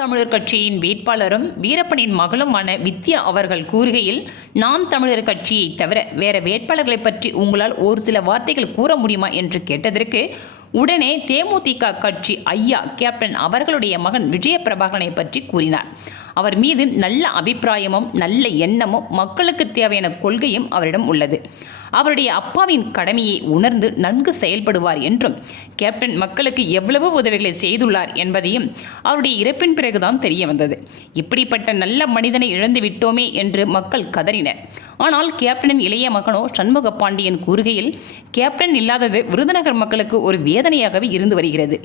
தமிழர் கட்சியின் வேட்பாளரும் வீரப்பனின் மகளுமான வித்யா அவர்கள் கூறுகையில் நாம் தமிழர் கட்சியை தவிர வேற வேட்பாளர்களை பற்றி உங்களால் ஒரு சில வார்த்தைகள் கூற முடியுமா என்று கேட்டதற்கு உடனே தேமுதிக கட்சி ஐயா கேப்டன் அவர்களுடைய மகன் விஜய பிரபாகரனை பற்றி கூறினார். அவர் மீது நல்ல அபிப்பிராயமும் நல்ல எண்ணமும் மக்களுக்கு தேவையான கொள்கையும் அவரிடம் உள்ளது. அவருடைய அப்பாவின் கடமையை உணர்ந்து நன்கு செயல்படுவார் என்றும் கேப்டன் மக்களுக்கு எவ்வளவு உதவிகளை செய்துள்ளார் என்பதையும் அவருடைய இறப்பின் பிறகுதான் தெரிய வந்தது. இப்படிப்பட்ட நல்ல மனிதனை இழந்து விட்டோமே என்று மக்கள் கதறினர். ஆனால் கேப்டனின் இளைய மகனோ சண்முக பாண்டியன் கூறுகையில் கேப்டன் இல்லாதது விருதுநகர் மக்களுக்கு ஒரு வேதனையாகவே இருந்து வருகிறது.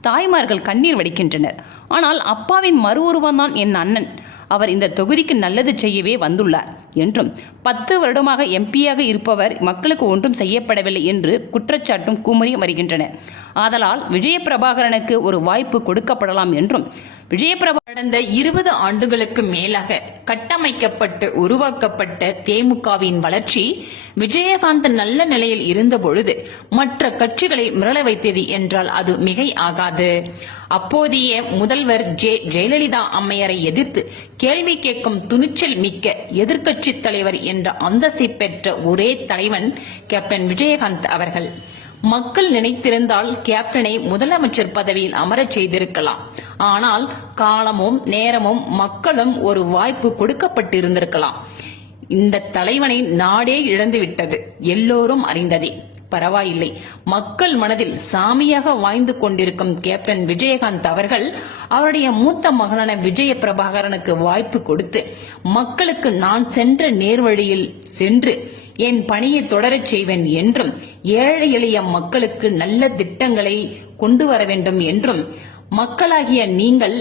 தாய்மார்கள் கண்ணீர் வடிக்கின்றனர். ஆனால் அப்பாவின் மறு உருவம்தான் என் அண்ணன். அவர் இந்த தொகுதிக்கு நல்லது செய்யவே வந்துள்ளார். என்றும் பத்து வருடமாக எம்பியாக இருப்பவர் மக்களுக்கு ஒன்றும் செய்யப்படவில்லை என்று குற்றச்சாட்டும் கூமரியும் வருகின்றன. ஆதலால் விஜயபிரபாகரனுக்கு ஒரு வாய்ப்பு கொடுக்கப்படலாம் என்றும் விஜயபிரபா கடந்த இருபது ஆண்டுகளுக்கு மேலாக கட்டமைக்கப்பட்டு உருவாக்கப்பட்ட தேமுகவின் வளர்ச்சி விஜயகாந்த் நல்ல நிலையில் இருந்தபொழுது மற்ற கட்சிகளை மிரள வைத்தது என்றால் அது மிகை ஆகாது. அப்போதைய முதல்வர் ஜே ஜெயலலிதா அம்மையரை எதிர்த்து கேள்வி கேட்கும் துணிச்சல் மிக்க எதிர்க்கட்சி தலைவர் என்ற அந்தஸ்தை பெற்ற ஒரே தலைவன் கேப்டன் விஜயகாந்த் அவர்கள். மக்கள் நினைத்திருந்தால் கேப்டனை முதலமைச்சர் பதவியில் அமரச் செய்திருக்கலாம். ஆனால் காலமும் நேரமும் மக்களும் ஒரு வாய்ப்பு கொடுக்கப்பட்டிருந்திருக்கலாம். இந்த தலைவனை நாடே இழந்து விட்டது எல்லோரும் அறிந்ததே. பரவாயில்லை. மக்கள் மனதில் சாமியாக வாய்ந்து கொண்டிருக்கும் கேப்டன் விஜயகாந்த் அவர்கள் அவருடைய மூத்த மகனான விஜய பிரபாகரனுக்கு வாய்ப்பு கொடுத்து மக்களுக்கு நான் சென்ற நேர்வழியில் சென்று என் பணியை தொடரச் செய்வேன் என்றும் ஏழை எளிய மக்களுக்கு நல்ல திட்டங்களை கொண்டு வர வேண்டும் என்றும் மக்களாகிய நீங்கள்